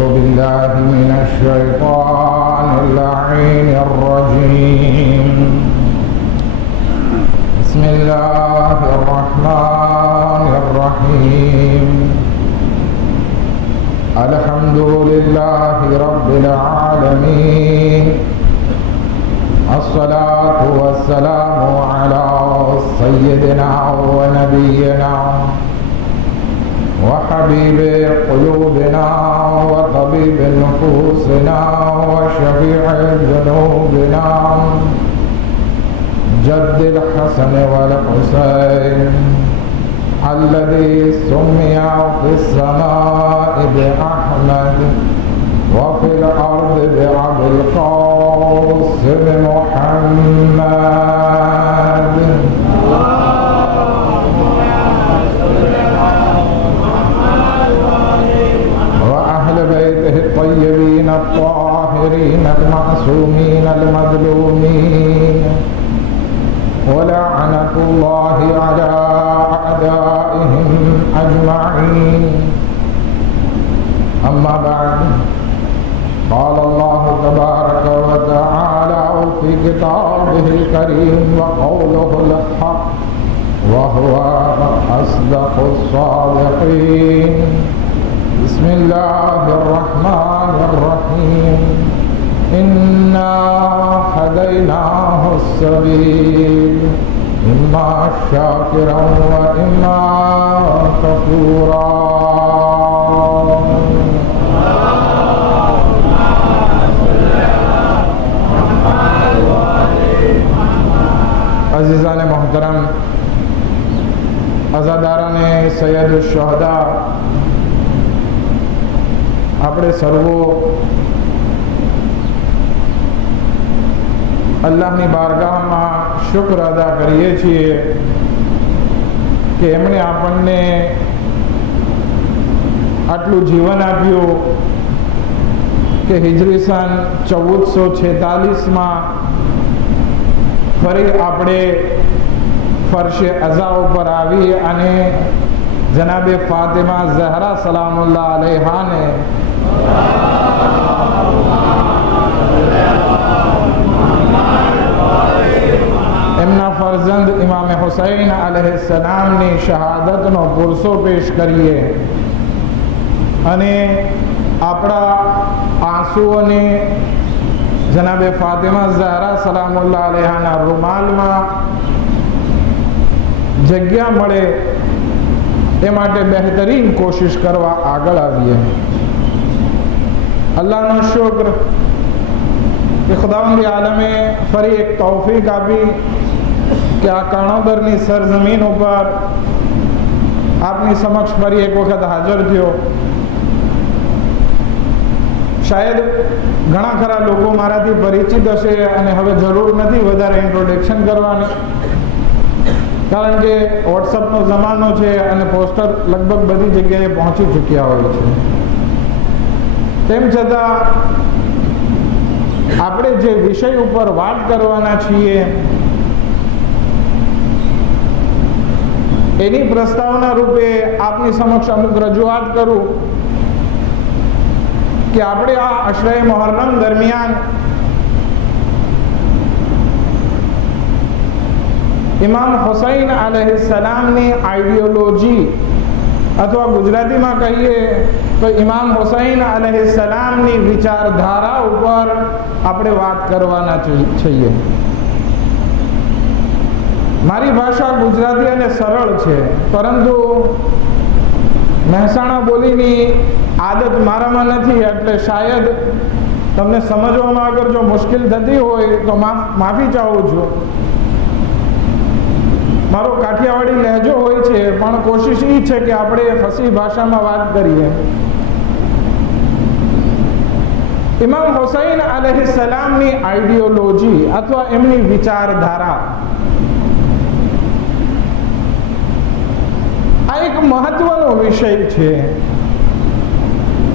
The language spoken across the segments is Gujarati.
بالله من الشيطان اللعين الرجيم. بسم الله الرحمن الرحيم. الحمد لله رب العالمين. الصلاة والسلام على سيدنا ونبينا وحبيب قلوبنا وطبيب نفوسنا وشفيع ذنوبنا جد الحسن والحسين الذي سمي في السماء بأحمد وفي الأرض بأبي القاسم محمد. وأهل بيته الطيبين الطاهرين المعصومين المظلومين ولعنة الله على أعدائهم أجمعين. أما بعد، قال الله تبارك وتعالى في كتابه الكريم وقوله الحق وهو أصدق الصادقين. بسم الله الرحمن الرحيم. إنا هديناه السبيل إما شاكرا وإما كفورا. अज़ीज़ान मोहतरम, अज़ादारान सैयद शुहदा, આપણે સર્વો અલ્લાહની બારગાહમાં શુક્ર અદા કરીએ છીએ કે એમણે આપણને આટલું જીવન આપ્યું કે હિજરી સન 1446માં ફરી આપણે ફરશે અઝા ઉપર આવી અને જનાબે ફાતિમા ઝહરા સલામુલ્લાહ અલૈહાને એમના ફરજંદ ઇમામ હુસૈન અલૈહિસ્સલામની શહાદતનો પુરસો પેશ કરીએ અને આપણા આંસુઓને જનાબે ફાતિમા ઝહરા સલામુલ્લાહ અલૈહાના રૂમાલમાં જગ્યા મળે એ માટે બહેતરીન કોશિશ કરવા આગળ આવીએ. અલ્લાહનો શુક્ર કે ખુદાવંદ આલમે ફરી એક તૌફીક આપી કે આ કર્ણોદરની સરજમીન ઉપર આપની સમક્ષ ફરી એક વખત હાજર થયો. શાયદ ઘણા ખરા લોકો મારાથી પરિચિત હશે અને હવે જરૂર નથી વધારે ઇન્ટ્રોડક્શન કરવાની, કારણ કે વોટ્સઅપનો જમાનો છે અને પોસ્ટર લગભગ બધી જગ્યાએ પહોંચી ચૂક્યા હોય છે. તેમ છતાં આપણે જે વિષય ઉપર વાત કરવાના છીએ એની પ્રસ્તાવના રૂપે આપની સમક્ષ અમુક રજૂઆત કરું કે આપણે આ અશરાએ મુહર્રમ દરમિયાન ઇમામ હુસૈન અલૈહિસ્સલામની આઈડિયોલોજી અથવા ગુજરાતીમાં કહીએ તો ઇમામ હુસૈન અલૈહિસ્સલામની વિચારધારા ઉપર આપણે વાત કરવાના છીએ. મારી ભાષા ગુજરાતી અને સરળ છે, પરંતુ મહેસાણા બોલીની આદત મારામાં નથી, એટલે શાયદ તમને સમજવામાં અગર જો મુશ્કેલ થતી હોય તો માફી ચાહું છું. મારો કાઠિયાવાડી લહેજો હોય છે, પણ કોશિશ એ છે કે આપણે ફસી ભાષામાં વાત કરીએ. ઇમામ હુસૈન અલૈહિસ્સલામની આઈડિયોલોજી અથવા એમની વિચારધારા આ એક મહત્વનો વિષય છે,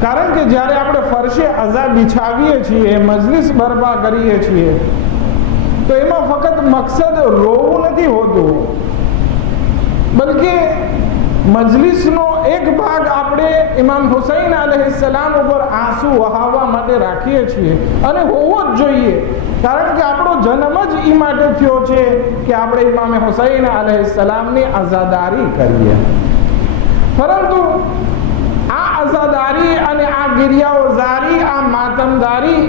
કારણ કે જ્યારે આપણે ફરશે અઝા બિછાવીએ છીએ, મજલિસ બરપા કરીએ છીએ, તો એમાં ફક્ત મકસદ રોવું નથી હોતું, બલકે મજલિસનો એક ભાગ આપણે ઇમામ હુસૈન અલૈહિસ્સલામ ઉપર આંસુ વહાવવા માટે રાખીએ છીએ, અને હોવો જ જોઈએ, કારણ કે આપણો જન્મ જ એ માટે થયો છે કે આપણે ઇમામ હુસૈન અલૈહિસ્સલામની અઝાદારી કરીએ. પરંતુ આ અઝાદારી અને આ ગિરિયાઓઝારી, આ માતમદારી,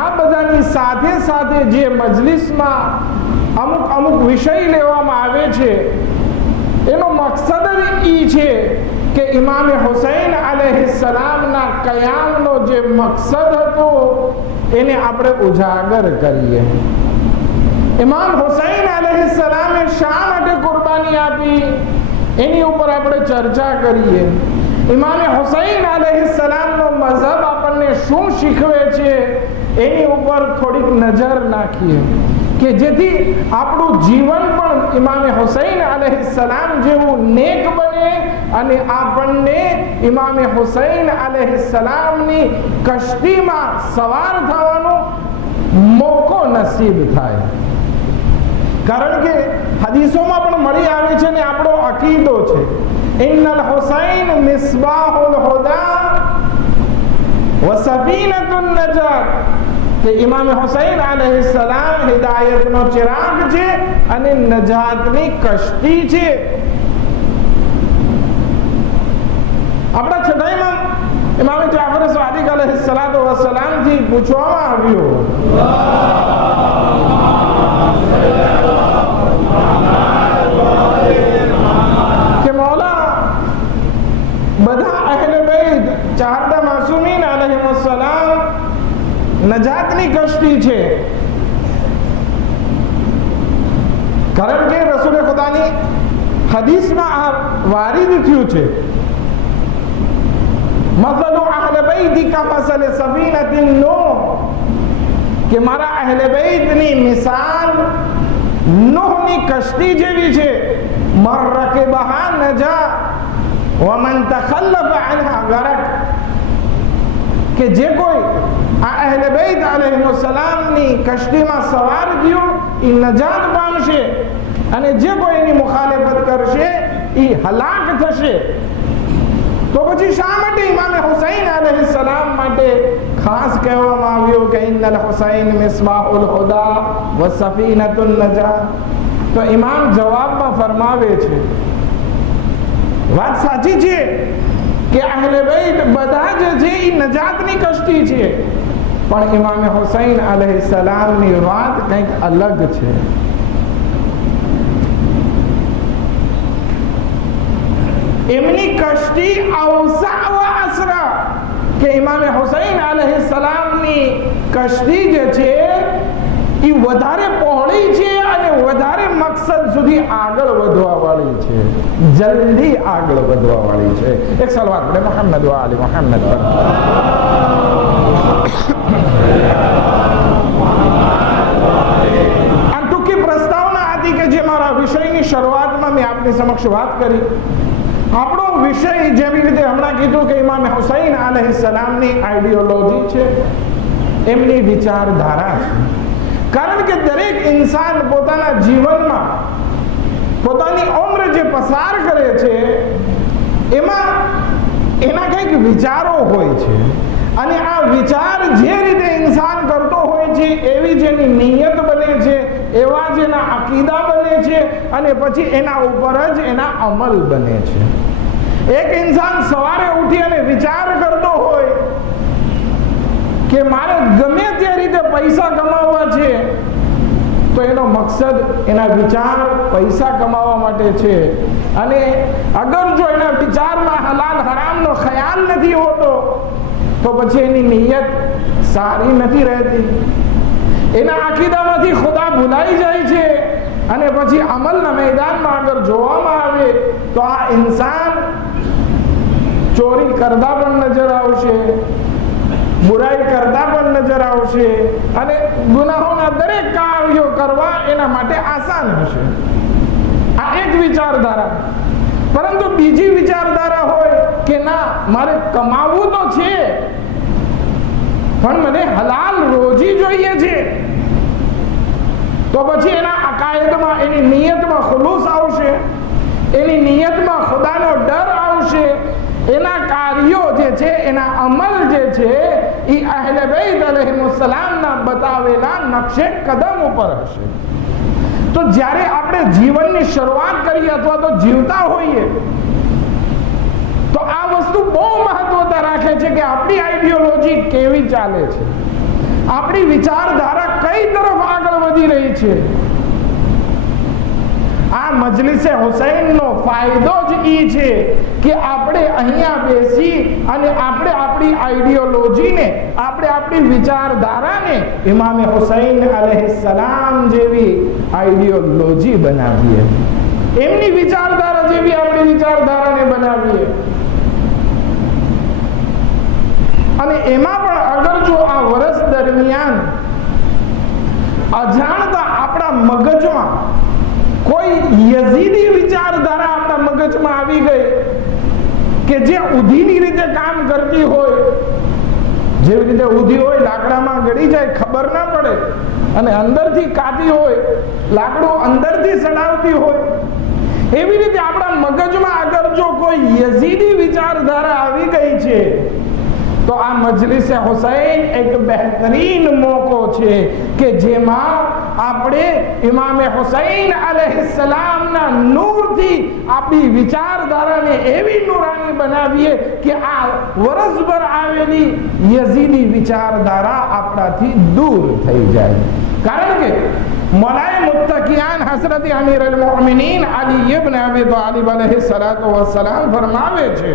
આ બધાની સાથે સાથે જે મજલિસમાં અમુક વિષય લેવામાં આવે છે, એનો મકસદ જ એ છે કે ઇમામ હુસૈન અલૈહિસ્સલામના કયામનો જે મકસદ હતો એને આપણે ઉજાગર કરીએ. ઇમામ હુસૈન અલૈહિસ્સલામે શા માટે કુરબાની આપી એની ઉપર આપણે ચર્ચા કરીએ. ઇમામ હુસૈન અલૈહિસ્સલામનો મઝહબ આપણને શું શીખવે છે એની ઉપર થોડીક નજર નાખીએ, કે જેથી આપણું જીવન પણ ઇમામ હુસૈન અલૈહિસ્સલામ જેવું નેક બને અને આપણને ઇમામ હુસૈન અલૈહિસ્સલામની કશ્તીમાં સવાર થવાનો મોકો નસીબ થાય. કારણ કે હદીસોમાં પણ મળી આવે છે ને આપણો અકીદો છે, ઇન્નલ હુસૈન મિસ્બાહુલ હુદા વ સફીનતુન નજાત, કે ઇમામ હુસૈન અલૈહિસ્સલામ હિદાયતનો ચિરાગ છે અને નજાતની કશ્તી છે. આપણા છઠ્ઠા ઇમામ જાફર સાદિક અલૈહિસ્સલાતુ વસ્સલામ થી પૂછવામાં આવ્યું કે મૌલા, બધા અહેલે બેત ચારદા માસૂમીન અલૈહિસ્સલામ નજાતની કશ્તી છે, કારણ કે રસૂલ ખુદાની હદીસમાં આ વારિદ થયું છે, મસલુ અહલે બેત કા મસલ સફીનતિન નૂહ, કે મારા અહેલે બેતની મિસાલ નૂહની કશ્તી જેવી છે. મન રકબહા નજા વ મન તખલ્લફ અનહા ગરક, કે જે કોઈ આ અહેલે બેત અલૈહિસ્સલામની કશ્તીમાં સવાર થયો એ નજાત પામશે, અને જે કોઈ એની મુખાલફત કરશે એ હલાક થશે. તો પછી શા માટે ઇમામ હુસૈન અલૈહિસ્સલામ માટે ખાસ કહેવામાં આવ્યું કે ઇન્નલ હુસૈન મિસ્બાહુલ હુદા વ સફીનતુન નજાત? તો ઇમામ જવાબમાં ફરમાવે છે, વાત સાચી છે કે અહેલે બેત બધા જ છે એ નજાતની કશ્તી છે, પણ ઇમામ હુસૈન અલૈહિસ્સલામની વાત કંઈક અલગ છે. એમની કશ્તી અવસા વ અસરા, કે ઇમામ હુસૈન અલૈહિસ્સલામની કશ્તી જે છે એ વધારે પહોળી છે અને વધારે મકસદ સુધી આગળ વધવા વાળી છે, જલ્દી આગળ વધવા વાળી છે. એક સલવાત પડે મોહમ્મદ વ આલી મોહમ્મદ પર. આ ટૂંકી પ્રસ્તાવના હતી કે જે મારા વિષયની શરૂઆતમાં મેં આપની સમક્ષ વાત કરી. આપણો વિષય જેવી રીતે હમણાં કીધું કે ઇમામ હુસૈન અલૈહિસ્સલામની આઈડિયોલોજી છે, એમની વિચારધારા છે. કારણ કે દરેક ઇન્સાન પોતાના જીવનમાં પોતાની ઉંમર જે પસાર કરે છે એમાં એના કંઈક વિચારો હોય છે, અને આ વિચાર જે રીતે ઇન્સાન કરતો હોય છે એવી જેની નિયત બને છે, એવા જ એના અકીદા બને છે, અને પછી એના ઉપર જ એના અમલ બને છે. એક ઇન્સાન સવારે ઉઠી અને વિચાર કરતો હોય કે મારે ગમે તે રીતે પૈસા કમાવવા છે, તો એનો મકસદ, એના વિચાર પૈસા કમાવા માટે છે, અને અગર જો એના વિચારમાં હલાલ હરામનો ખ્યાલ નથી હોતો તો પછી એની નિયત સારી નથી રહેતી. એના અકીદામાંથી ખુદા ભૂલાઈ જાય છે, અને પછી અમલના મેદાનમાં અગર જોવામાં આવે તો આ ઇન્સાન ચોરી કરતા પણ નજર આવશે, બુરાઈ કરતા પણ નજર આવશે, અને ગુનાહોના દરેક કાર્યો કરવા એના માટે આસાન હશે. આ એક વિચારધારા. પરંતુ બીજી વિચારધારા હોય કે ના, મારે કમાવવું તો છે પણ મને હલાલ રોજી જોઈએ છે, તો પછી એના અકાયદમાં, એની નિયતમાં ખુલૂસ આવશે એની નિયતમાં ખુદાનો ડર આવશે, એના કાર્યો જે છે, એના અમલ જે છે એ અહેલે બેત અલૈહિસ્સલામના બતાવેલા નકશે કદમ ઉપર હશે. તો જ્યારે આપણે જીવનની શરૂઆત કરીએ અથવા તો જીવતા હોઈએ તો આ વસ્તુ બહુ મહત્વતા રાખે છે કે આપણી આઈડિયોલોજી કેવી ચાલે છે, આપણી વિચારધારા કઈ તરફ આગળ વધી રહી છે. આ મજલિસે હુસૈનનો ફાયદો જ એ છે કે આપણે અહીંયા બેસી અને આપણે આપણી આઈડિયોલોજીને, આપણે આપણી વિચારધારાને ઇમામે હુસૈન અલૈહિસ્સલામ જેવી આઈડિયોલોજી બનાવીએ, એમની વિચારધારા જેવી આપણી વિચારધારાને બનાવીએ. અને એમાં પણ અગર જો આ વર્ષ દરમિયાન અજાણતા આપણા મગજમાં કોઈ યઝીદી વિચારધારા આપણા મગજમાં આવી ગઈ કે જે ઉધીની રીતે કામ કરતી હોય, જેવી રીતે ઉધી હોય લાકડામાં ગળી જાય ખબર ના પડે, અને અંદરથી કાતી હોય, લાકડું અંદરથી સડાવતી હોય, એવી રીતે આપણા મગજમાં અગર જો કોઈ યઝીદી વિચારધારા આવી ગઈ છે તો આ મજલિસે હુસૈન એક બહેતરીન મોકો છે કે જેમાં આપણે ઇમામે હુસૈન અલૈહિસ્સલામના નૂરથી આપણી વિચારધારાને એવી નૂરાની બનાવીએ કે આ વરસભર આવેલી યઝીદી વિચારધારા આપણાથી દૂર થઈ જાય. કારણ કે મૌલાએ મુત્તકિયાન હઝરત અમીર અલ-મુઅમિનીન અલી ઇબ્ન અબી તાલિબ અલૈહિસ્સલાતુ વસ્સલામ ફરમાવે છે,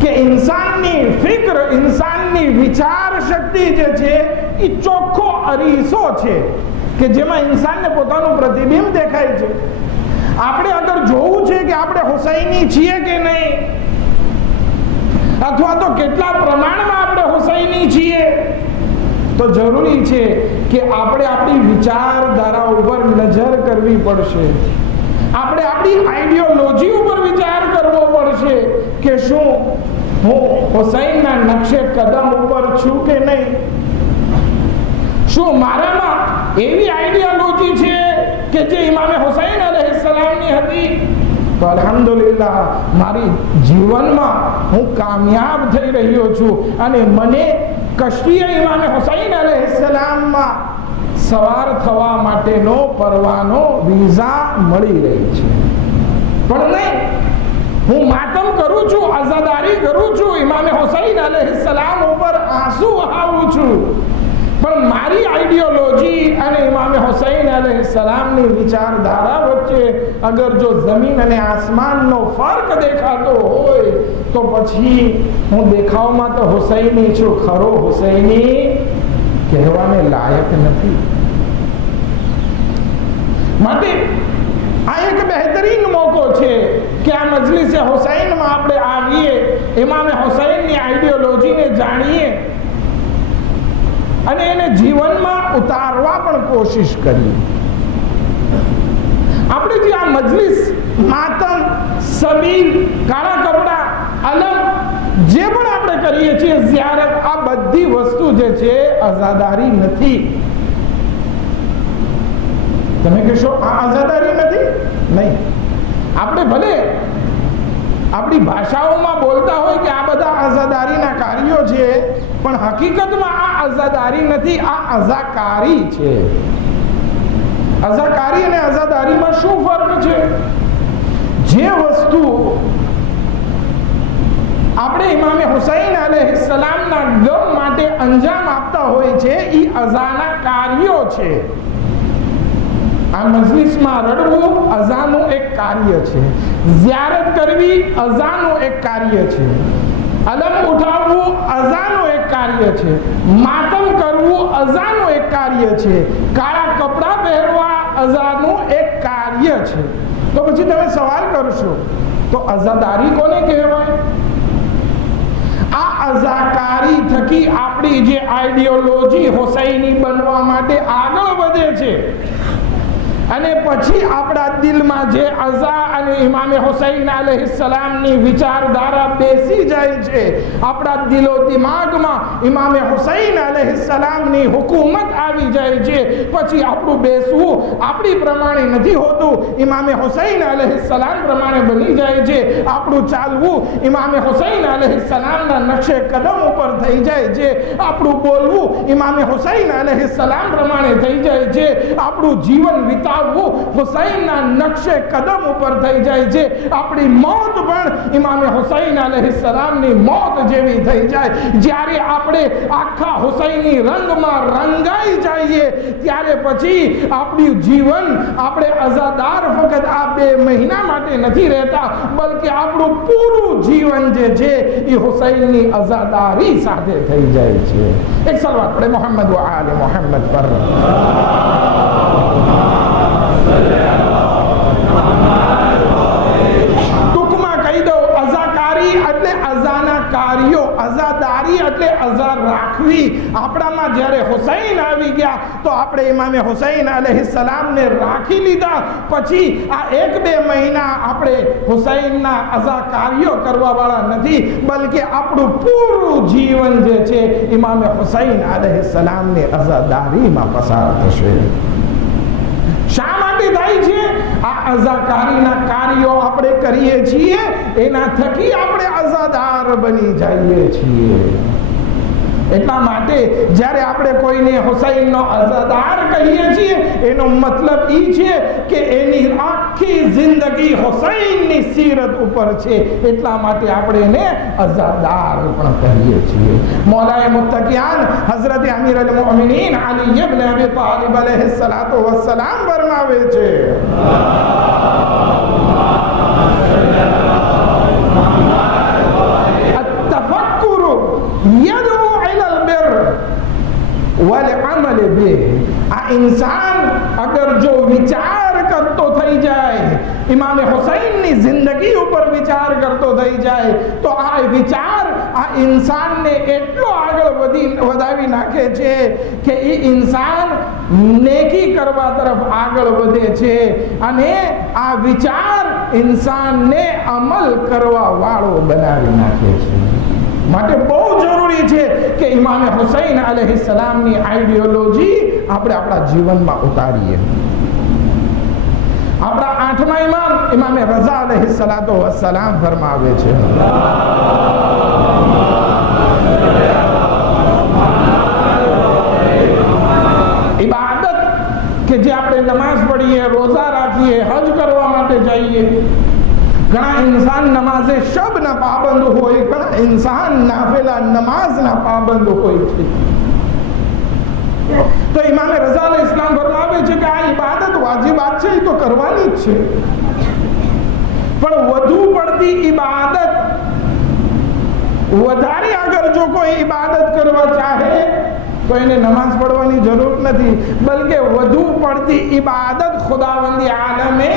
કે ઇન્સાનની ફિક્ર, ઇન્સાનની વિચાર શક્તિ જે છે એ ચોખ્ખો અરીસો છે કે જેમાં ઇન્સાનને પોતાનું પ્રતિબિંબ દેખાય છે. આપણે અગર જોવું છે કે આપણે હુસૈની છીએ કે નહીં, અથવા તો કેટલા પ્રમાણમાં આપણે હુસૈની છીએ, તો જરૂરી છે કે આપણે આપણી વિચારધારા ઉપર નજર કરવી પડશે. આપણે આપણી આઈડિયોલોજી ઉપર વિચાર કરવો પડશે કે શું હું હુસૈનના નકશે કદમ ઉપર છું કે નહીં, શું મારામાં એવી આઈડિયોલોજી છે કે જે ઇમામે હુસૈન અલૈહિસ્સલામની હતી. તો અલ્હમ્દુલિલ્લાહ મારી જીવનમાં હું કામયાબ થઈ રહ્યો છું અને મને કશ્તીએ ઇમામે હુસૈન અલૈહિસ્સલામમાં સવાર થવા માટેનો પરવાનો વિઝા મળી રહી છે. પણ નહીં, હું માતમ કરું છું, આઝાદારી કરું છું, ઇમામે હુસૈન અલૈહિસ્સલામ ઉપર આંસુ વહાવું છું, પણ મારી આઈડિયોલોજી અને ઇમામે હુસૈન અલૈહિસ્સલામની વિચારધારા વચ્ચે અગર જો જમીન અને આસમાનનો ફર્ક દેખાતો હોય તો પછી હું દેખાવમાં તો હુસૈની છું, ખરો હુસૈની કહેવાને લાયક નથી. માટે આ એક બહેતરીન મોકો છે કે આ મજલિસે હુસૈનમાં આપણે આવીએ, ઇમામે હુસૈનની આઈડિયોલોજીને જાણીએ અને એને જીવનમાં ઉતારવા પણ કોશિશ કરીએ. આપણે જે આ મજલિસ, માતમ, સબીલ, કાળા કપડા, અલમ જે પણ આપણે કરીએ છીએ, ઝિયારત, આ બધી વસ્તુ જે છે આઝાદારી નથી. તમે કહેશો આ આઝાદારી નથી? નહીં. આપણે ભલે આપણી ભાષાઓમાં બોલતા હોય કે આ બધા આઝાદારીના કાર્યો છે, પણ હકીકતમાં આ આઝાદારી નથી, આ અઝાકારી છે. અઝાકારી અને આઝાદારીમાં શું ફર્ક છે? જે વસ્તુ આપણે ઇમામે હુસૈન અલૈહિસ્સલામના ગમ માટે અંજામ આપતા હોય છે એ અઝાના કાર્યો છે. આ મજલિસમાં રડવું અઝાનું એક કાર્ય છે, ઝિયારત કરવી અઝાનું એક કાર્ય છે, અલમ ઉઠાવવું અઝાનું એક કાર્ય છે, માતમ કરવું અઝાનું એક કાર્ય છે, કાળા કપડાં પહેરવા અઝાનું એક કાર્ય છે. તો પછી તમે સવાલ કરશો તો અઝાદારી કોને કહેવાય? આ અઝાકારી થકી આપણી જે આઈડિયોલોજી હુસૈની બનવા માટે આગળ વધે છે, અને પછી આપણા દિલમાં જે અઝા અને ઇમામે હુસૈન અલૈહિસ્સલામની વિચારધારા બેસી જાય છે, આપણા દિલો દિમાગમાં ઇમામે હુસૈન અલૈહિસ્સલામની હુકુમત આવી જાય છે, પછી આપણું બેસવું આપણી પ્રમાણે નથી હોતું, ઇમામે હુસૈન અલૈહિસ્સલામ પ્રમાણે બની જાય છે. આપણું ચાલવું ઇમામે હુસૈન અલૈહિસ્સલામના નકશે કદમ ઉપર થઈ જાય છે. આપણું બોલવું ઇમામે હુસૈન અલૈહિસ્સલામ પ્રમાણે થઈ જાય છે. આપણું જીવન વિતાવવું હુસૈનના નકશે કદમ ઉપર થઈ જાય છે. આપણી મોત પણ ઇમામે હુસૈન અલૈહિસ્સલામની મોત જેવી થઈ જાય. જ્યારે આપણે આખા હુસૈની રંગમાં રંગાઈ જઈએ ત્યારે પછી આપણું જીવન, આપણે અઝાદાર ફક્ત આ 2 મહિના માટે નથી રહેતા, બલકે આપણું પૂરું જીવન જે છે એ હુસૈનની અઝાદારી સાથે થઈ જાય છે. એક સલવાત પડે મોહમ્મદ વ આલે મોહમ્મદ પર. ટૂંકમાં કહી દો, અઝાકારી એટલે અઝાના કાર્યો, અઝાદારી એટલે અઝા રાખવી. આપણામાં જ્યારે હુસૈન આવી ગયા તો આપણે ઇમામે હુસૈન અલૈહિસ્સલામને રાખી લીધા. પછી આ 1-2 મહિના આપણે હુસૈનના અઝા કાર્યો કરવા વાળા નથી, બલકે આપણું પૂરું જીવન જે છે ઇમામે હુસૈન અલૈહિસ્સલામની અઝાદારીમાં પસાર થશે. શા માટે થાય છે? આ અઝાકારીના કાર્યો આપણે કરીએ છીએ, એના થકી આપણે અઝાદાર બની જઈએ છીએ. એટલા માટે જ્યારે આપણે કોઈને હુસૈનનો અઝાદાર કહીએ છીએ, એનો મતલબ એ છે કે એની આખી જિંદગી હુસૈનની સીરત ઉપર છે. એટલા માટે આપણે એને અઝાદાર પણ કહીએ છીએ. મૌલાએ મુત્તકિયાન હઝરત અમીર અલ મોમિનીન અલી ઇબ્ન અબી તાલિબ અલૈહિસ્સલાતુ વસ્સલામ ફરમાવે છે, અત-તફક્કુરુ યદઉ ઇલલ બિર વલ અમલ બિહ. આ ઇન્સાન અગર જો વિચાર કરતો થઈ જાય, ઇમામે હુસૈનની જિંદગી ઉપર વિચાર કરતો થઈ જાય, તો આ વિચાર આ ઇન્સાનને એટલો આગળ વધાવી નાખે છે કે એ ઇન્સાન નેકી કરવા તરફ આગળ વધે છે, અને આ વિચાર ઇન્સાનને અમલ કરવા વાળો બનાવી નાખે છે. માટે બહુ જરૂરી છે કે ઇમામે હુસૈન અલૈહિસ્સલામની આઈડિયોલોજી આપણે આપણા જીવનમાં ઉતારીએ. આપણા 8મા ઇમામ ઇમામે રઝા અલૈહિસ્સલાતુ વસ્સલામ ફરમાવે છે, ઇબાદત કે જે આપણે નમાઝ પઢીએ, રોઝા રાખીએ, હજ કરવા માટે જઈએ, ઘણા ઇન્સાન નમાઝે શબના પાબંદ હોય, ઘણા ઇન્સાન નાફિલા નમાઝના પાબંદ હોય છે. તો ઇમામે રઝા અલૈહિસ્સલામ ફરમાવે છે કે આ ઇબાદત વાજિબાત છે, એ તો કરવાની જ છે, પણ વધુ પડતી ઇબાદત, વધારે આગળ જો કોઈ ઇબાદત કરવા ચાહે તો એને નમાઝ પઢવાની જરૂર નથી, બલકે વધુ પડતી ઇબાદત ખુદાવંદી આલમે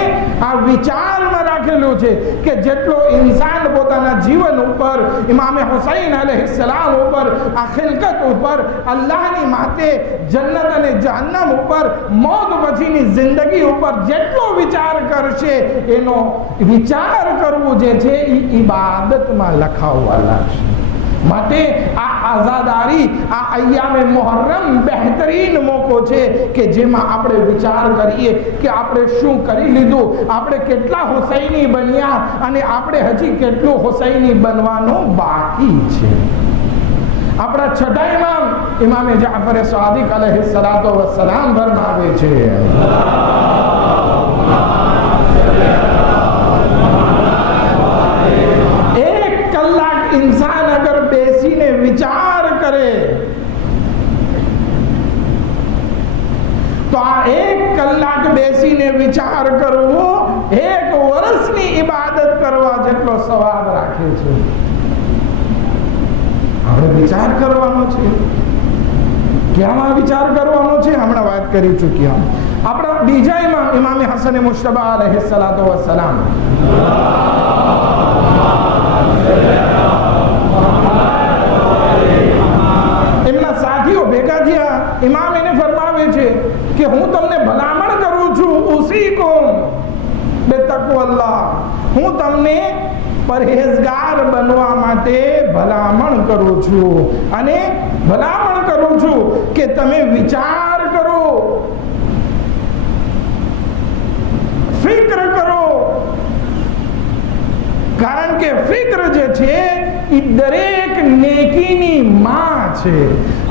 આ વિચારમાં રાખેલું છે કે જેટલો ઇન્સાન પોતાના જીવન ઉપર, ઇમામે હુસૈન અલૈહિસ્સલામ ઉપર, આ ખિલકત ઉપર, અલ્લાહની માતે જન્નત અને જહન્નમ ઉપર, મોત પછીની જિંદગી ઉપર જેટલો વિચાર કરશે, એનો વિચાર કરવું જે છે એ ઇબાદતમાં લખાવવા લાગશે. માટે આ આઝાદારી, આ અય્યામે મુહર્રમ બહેતરીન મોકો છે કે જેમાં આપણે વિચાર કરીએ કે આપણે શું કરી લીધું, આપણે કેટલા હુસૈની બન્યા અને આપણે હજી કેટલું હુસૈની બનવાનું બાકી છે. આપણા 6ઠા ઇમામ ઇમામે જાફર સાદિક અલૈહિસ્સલાતુ વસ્સલામ ફરમાવે છે, इंसान अगर बेसीने विचार करे तो आ 1 કલાક બેસીને વિચાર કરવો 1 વર્ષની ઇબાદત કરવા જેટલો સવાબ રાખે છે. આપણે વિચાર કરવાનો છે. ક્યાંમાં વિચાર કરવાનો છે? હમણાં વાત કરી ચૂક્યા. આપણા બીજા ઇમામ ઇમામે હસન મુશ્તબા અલૈહિસ્સલાતુ વસ્સલામ, એમના સાથીઓ ભેગા થયા. ઇમામ એને ફરમાવે છે કે હું તમને ભલામણ કરું છું, ઉસ પરહેઝગાર બનવા માટે ભલામણ કરું છું અને ભલામણ કરું છું કે તમે વિચાર કરો, ફિક્ર કરો, કારણ કે ફિક્ર જે છે એ દરેક નેકીની માં છે.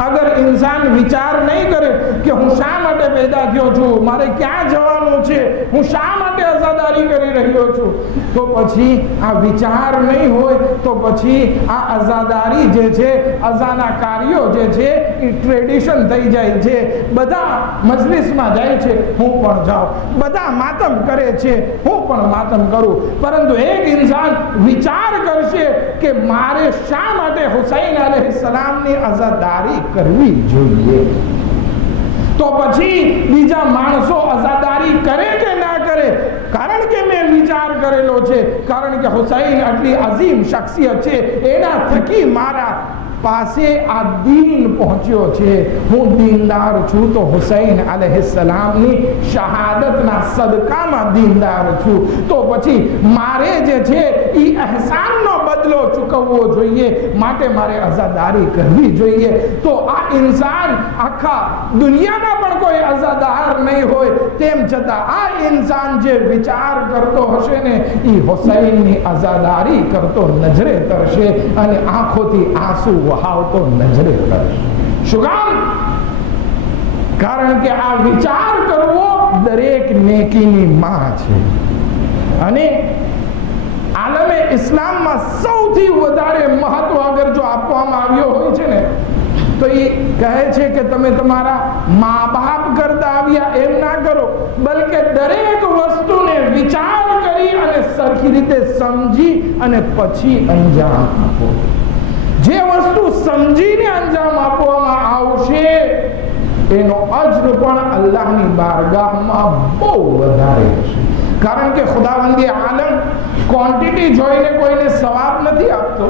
અગર ઇન્સાન વિચાર નહીં કરે કે હું શા માટે પેદા થયો છું, મારે ક્યાં જવાનું છે, હું શા માટે અઝાદારી કરી રહ્યો છું, તો પછી આ વિચાર નહીં હોય તો પછી આ અઝાદારી જે છે, અઝાના કાર્યો જે છે એ ટ્રેડિશન થઈ જાય છે. બધા મજલિસમાં જાય છે, હું પણ જાઉં, બધા માતમ કરે છે, હું પણ માતમ કરું. પરંતુ એક ઇન્સાન વિચાર કરશે કે મારે શા માટે હુસૈન અલૈહિસ્સલામની અઝાદારી કરવી જોઈએ, તો પછી બીજા માણસો અઝાદારી કરે કે ના કરે, કારણ કે મેં વિચાર કરેલો છે, કારણ કે હુસૈન આટલી અઝીમ શખ્સિયત છે, એના થકી મારા પાસે આ દીન પહોંચ્યો છે. હું દીનદાર છું તો હુસૈન અલૈહિસ્સલામની શહાદતના સદકામાં દીનદાર છું. તો પછી મારે જે છે એ અહેસાનનો બદલો ચૂકવવો જોઈએ, માટે મારે અઝાદારી કરવી જોઈએ. તો આ ઇન્સાન આખા દુનિયામાં પણ કોઈ અઝાદાર નહીં હોય, તેમ છતાં આ ઇન્સાન જે વિચાર કરતો હશે ને એ હુસૈનની અઝાદારી કરતો નજરે તરશે અને આંખોથી આંસુ વહાવતો નજરે તરશે. શું કામ? કારણ કે આ વિચાર કરવો દરેક નેકીની માં છે. અને આલમે ઇસ્લામમાં સૌથી વધારે મહત્વ અગર જો આપવામાં આવ્યો હોય છે ને, તો એ કહે છે કે તમે તમારા મા બાપ કરતા આવ્યા એમ ના કરો, બલકે દરેક વસ્તુને વિચાર કરી અને સરખી રીતે સમજી અને પછી અંજામ આપો. જે વસ્તુ સમજીને અંજામ આપવામાં આવશે એનો અજ્ર પણ અલ્લાહની બારગાહમાં બહુ વધારે હશે. કારણ કે ખુદાવંદી આલમ ક્વોન્ટિટી જોઈને કોઈને સવાબ નથી આપતો.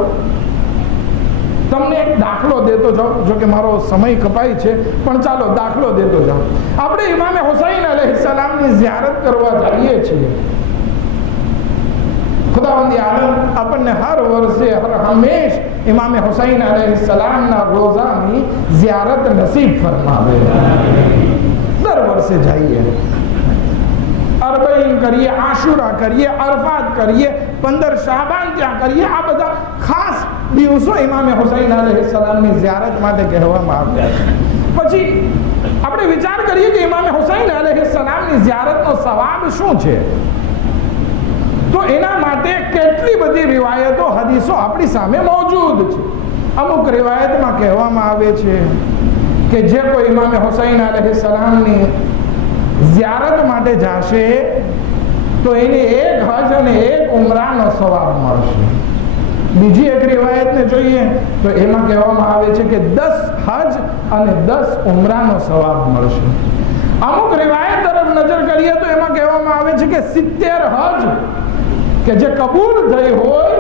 તમને એક દાખલો દેતો જાઉં, જો કે મારો સમય કપાય છે, પણ ચાલો દાખલો દેતો જાઉં. આપણે ઇમામે હુસૈન અલૈહિસ્સલામની ઝિયારત કરવા જઈએ છીએ. ખુદાવંદી આલમ આપણને હર વર્ષે હર હંમેશ ઇમામે હુસૈન અલૈહિસ્સલામના રોઝાની ઝિયારત નસીબ ફરમાવે. દર વર્ષે જઈએ, અરબઈન કરીએ, આશુરા કરીએ, અરફાત કરીએ, 15 શાબાન ત્યાં કરીએ. આ બધા ખાસ દિવસો ઇમામે હુસૈન અલૈહિસ્સલામની ઝિયારત માટે કહેવામાં આવ્યા છે. પછી આપણે વિચાર કરીએ કે ઇમામે હુસૈન અલૈહિસ્સલામની ઝિયારતનો સવાબ શું છે, તો એના માટે કેટલી બધી રિવાયતો, હદીસો આપણી સામે મોજૂદ છે. અમુક રિવાયતમાં કહેવામાં આવે છે કે જે કોઈ ઇમામે હુસૈન અલૈહિસ્સલામની ઝિયારત માટે જશે તો એને 1 હજ અને 1 ઉમરાનો સવાબ મળશે. બીજી એક રિવાયતને જોઈએ તો એમાં કહેવામાં આવે છે કે 10 હજ અને 10 ઉમરાનો સવાબ મળશે. અમુક રિવાયત તરફ નજર કરીએ તો એમાં કહેવામાં આવે છે કે 70 હજ કે જે કબૂલ થઈ હોય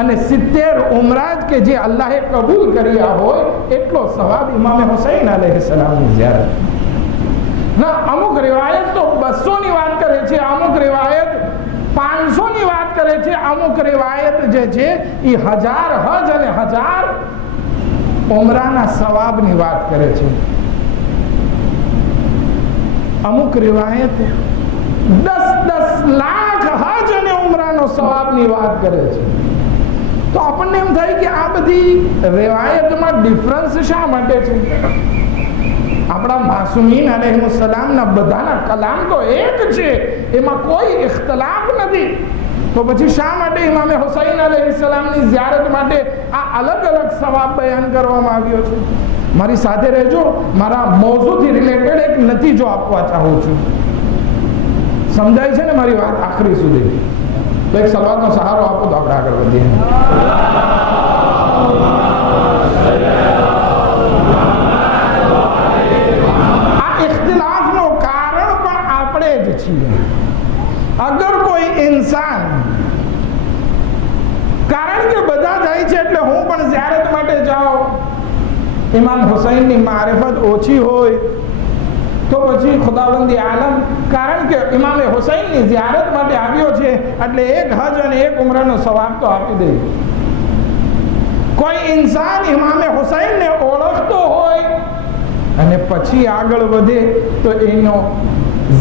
અને 70 ઉમરા કે જે અલ્લાહે કબૂલ કર્યા હોય, એટલો સવાબ ઇમામે હુસૈન અલૈહિસ્સલામની ઝિયારત. ના, અમુક રિવાયત તો 200ની વાત કરે છે, અમુક રિવાયત 500ની વાત કરે છે, અમુક રિવાયત જે છે એ 1000 હજ અને 1000 ઉમરાના સવાબની વાત કરે છે. અમુક રિવાયત 10 લાખ હજ અને ઉમરાનો સવાબની વાત કરે છે. તો આપણને એમ થાય કે આ બધી રિવાયતમાં ડિફરન્સ શા માટે છે? આપણા માસૂમીન અલૈહિસ્સલામના બધાના કલામ તો એક છે, એમાં કોઈ ઇખ્તલાફ નથી. તો પછી શા માટે ઇમામે હુસૈન અલૈહિસ્સલામની ઝિયારત માટે આ અલગ અલગ સવાબ બયાન કરવામાં આવ્યો છે? મારી સાથે રહેજો, મારા મોઝુથી રિલેટેડ એક નતીજો આપવા ચાહું છું. સમજાય છે ને મારી વાત આખરી સુધી? તો એક સલાવતનો સહારો આપો તો આપણે આગળ વધીએ. આ ઇખ્તિલાફનો કારણ પણ આપણે જ છીએ. અગર કોઈ ઇન્સાન, કારણ કે બધા જાય છે એટલે હું પણ ઝિયારત માટે જાઉં, ઇમામ હુસૈનની મારિફત ઓછી હોય તો પછી ખુદાવંદી આલમ કારણ કે ઇમામે હુસૈનની ઝિયારત માટે આવ્યો છે એટલે એક હજ અને એક ઉમરાનો સવાબ તો આપી દે. કોઈ ઇન્સાન ઇમામે હુસૈનને ઓળખતો હોય અને પછી આગળ વધે તો એનો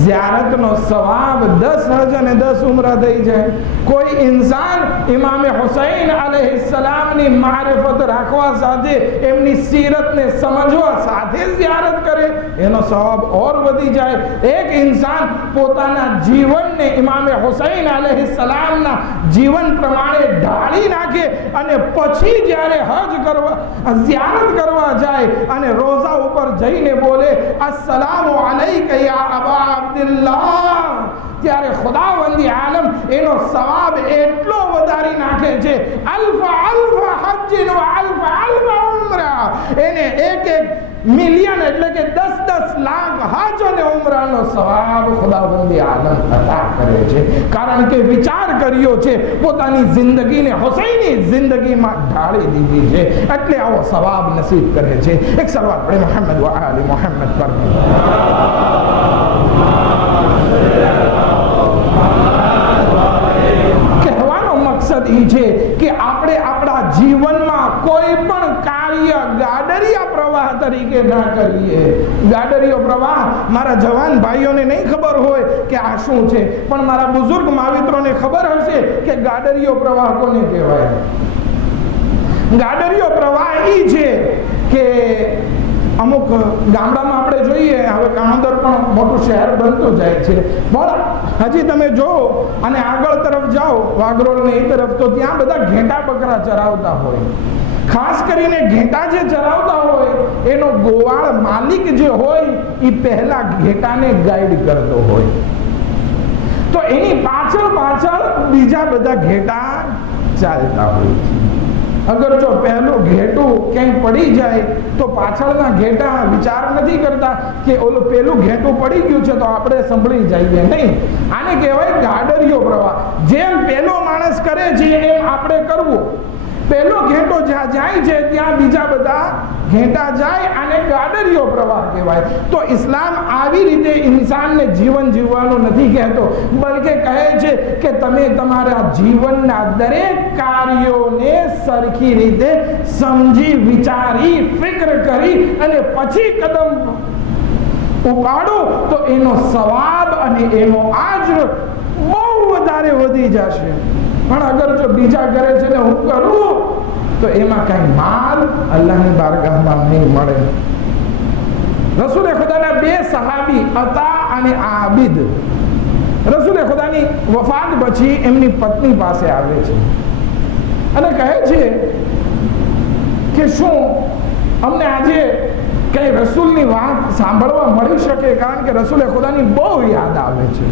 ઝિયારતનો સવાબ 10 હજ અને 10 ઉમરા થઈ જાય. કોઈ ઇન્સાન ઇમામે હુસૈન અલૈહિસ્સલામની મારિફત રાખવા સાથે એમની સીરતને સમજવા સાથે ઝિયારત કરે એનો સવાબ ઓર વધી જાય. એક ઇન્સાન પોતાના જીવનને ઇમામે હુસૈન અલૈહિસ્સલામના જીવન પ્રમાણે ઢાળી નાખે અને પછી જ્યારે હજ કરવા ઝિયારત કરવા જાય અને રોઝા ઉપર જઈને બોલે અસ્સલામુ અલૈકા યા અબા અબ્દુલ્લાહ, ત્યારે ખુદાવંદી આલમ એનો સવાબ એટલો વધારી નાખે છે. અલ્ફ અલ્ફ હજ્જિન વ અલ્ફ અલ્ફ ઉમરા, એને એક મિલિયન એટલે કે 10 લાખ હજ અને ઉમરાનો સવાબ ખુદાવંદી આલમ અતા કરે છે. કારણ કે વિચાર કર્યો છે, પોતાની જિંદગીને હુસૈની જિંદગીમાં ઢાળી દીધી છે, એટલે આવો સવાબ નસીબ કરે છે. એક સવાલ પડે મોહમ્મદ વ આલી મોહમ્મદ પર. કહેવાનો મકસદ એ છે કે આપણે આપણા જીવનમાં કોઈ પણ કાર્ય ગાડરિયા પ્રવાહ તરીકે ના કરીએ. ગાડરિયો પ્રવાહ મારા જવાન ભાઈઓને નહીં ખબર હોય કે આ શું છે, પણ મારા બુઝુર્ગ માવિત્રોને ખબર હશે કે ગાડરિયો પ્રવાહ કોને કહેવાય. ગાડરિયો પ્રવાહ એ છે કે અમુક ગામડામાં આપણે જોઈએ, હવે કાણોદર પણ મોટું શહેર બનતું જાય છે, પણ હજી તમે જો અને આગળ તરફ જાઓ વાગરોળ ને એ તરફ, તો ત્યાં બધા ઘેટા બકરા ચરાવતા હોય. ખાસ કરીને ઘેટા જે ચરાવતા હોય એનો ગોવાળ માલિક જે હોય એ પહેલા ઘેટાને ગાઈડ કરતો હોય, તો એની પાછળ પાછળ બીજા બધા ઘેટા ચાલતા હોય છે. અગર જો પહેલું ઘેટું ક્યાંય પડી જાય તો પાછળના ઘેટા વિચાર નથી કરતા કે ઓલું પેલું ઘેટું પડી ગયું છે તો આપણે સંભળી જઈએ. નહીં, આને કહેવાય ગાડરિયો પ્રવાહ. જેમ પેલો માણસ કરે છે એમ આપણે કરવું. પેલો ઘેટો જ્યાં જાય છે ત્યાં બીજા બધા ઘેટા જાય, આને ગાડરિયો પ્રવાહ કહેવાય. તો ઇસ્લામ આવી રીતે ઇન્સાનને જીવન જીવવાનું નથી કહેતો, બલકે કહે છે કે તમે તમારા જીવનના દરેક કાર્યોને સરખી રીતે સમજી વિચારી ફિક્ર કરી અને પછી કદમ ઉપાડો તો એનો સવાબ અને એનો આજર બહુ વધારે વધી જશે. પણ અગર જો બીજા કરે છે ને હું કરું તો એમાં કઈ માલ અલ્લાહની બારગાહમાં નહીં મળે. રસૂલે ખુદાના 2 સહાબી અતા અને આબિદ રસૂલે ખુદાની વફાત પછી એમની પત્ની પાસે આવે છે અને કહે છે કે શું અમને આજે કઈ રસૂલની વાત સાંભળવા મળી શકે, કારણ કે રસૂલે ખુદાની બહુ યાદ આવે છે.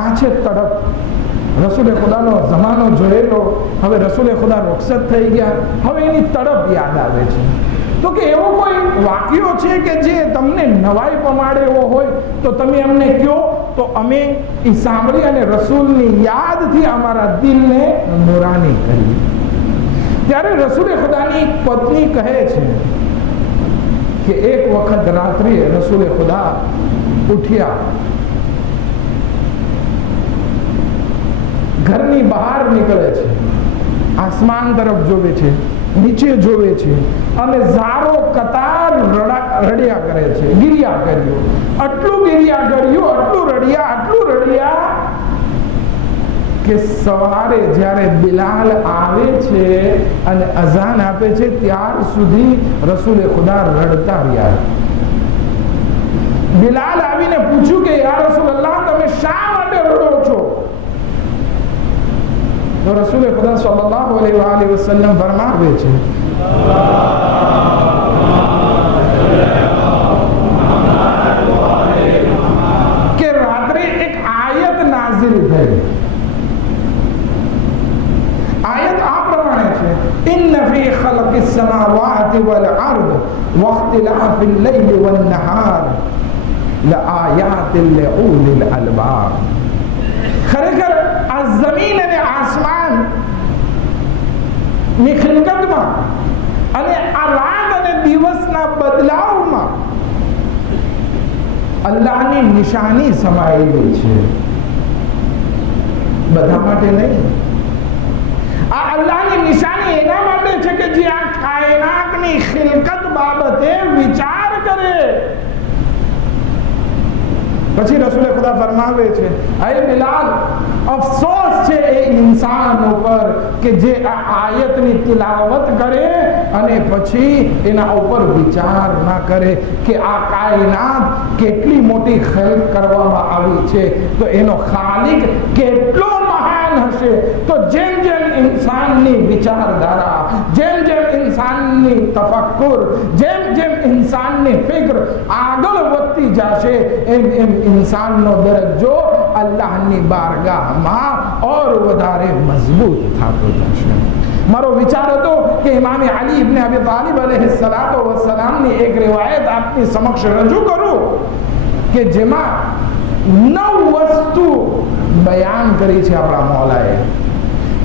આ છે તડપ. રસૂલે ખુદાનો જમાનો જોયેલો, હવે રસૂલે ખુદા રૂખસત થઈ ગયા, હવે એની તડપ યાદ આવે છે. તો કે એવો કોઈ વાક્યો છે કે જે તમને નવાઈ પમાડે એવો હોય તો તમે અમને કહો, તો અમે એ સાંભળી અને રસૂલની યાદથી અમારા દિલને નુરાની કરી. ત્યારે રસૂલે ખુદાની પત્ની કહે છે કે એક વખત રાત્રે રસૂલે ખુદા ઉઠ્યા, ઘરની બહાર નીકળે છે, આસમાન તરફ જોવે છે, નીચે જોવે છે અને ઝારો કતાર રડ્યા કરે છે. ગિરિયા કર્યું, આટલું ગિરિયા કર્યું, આટલું રડ્યા કે સવારે જ્યારે બિલાલ આવે છે અને અઝાન આપે છે ત્યાર સુધી રસૂલે ખુદા રડતા રહ્યા. બિલાલ આવીને પૂછ્યું કે યા રસૂલલ્લાહ, તમે શા માટે રડો છો? તો રસૂલે ખુદા સલ્લલ્લાહુ અલૈહિ વસલ્લમ ફરમાવે છે કે રાત્રે એક આયત નાઝિલ થઈ. આયત આ પ્રમાણે છે, ઇન્ન ફી ખલ્કિસ સમાવાતિ વલ અર્દ વખ્તિલાફિલ લૈલી વન નહાર લઆયાતિન લિઉલિલ અલ્બાબ. ખરેખર આ જમીન અને આસમાન ની ખિલકતમાં અને આ રાત અને દિવસના બદલાવમાં અલ્લાહની નિશાની સમાયેલી છે, બધા માટે નહીં. આ અલ્લાહની નિશાની એના માટે છે કે જે આ કાયનાતની ખિલકત બાબતે વિચાર કરે. પછી રસૂલે ખુદા ફરમાવે છે, અય બિલાલ, અફસોસ છે એ ઇન્સાન ઉપર કે જે આ આયતની તિલાવત કરે અને પછી એના ઉપર વિચાર ના કરે કે આ કાયનાત કેટલી મોટી ખલ્ક કરવામાં આવી છે, તો એનો ખાલિક કેટલો મહાન હશે. તો જેમ જેમ ઇન્સાનની વિચારધારા, જેમ જેમ ઇન્સાનની તફક્કુર, જેમ જેમ ઇન્સાનની ફિક્ર આગળ વધતી જશે, એમ એમ ઇન્સાનનો દરજ્જો અલ્લાહની બારગાહમાં ઓર વધારે મજબૂત થતો જશે. મારો વિચાર હતો કે ઇમામ અલી ઇબ્ન અબી તાલિબ અલૈહિસ્સલાતુ વસ્સલામની એક રિવાયત આપની સમક્ષ રજૂ કરું કે જેમાં 9 વસ્તુ બયાન કરી છે આપણા મૌલાએ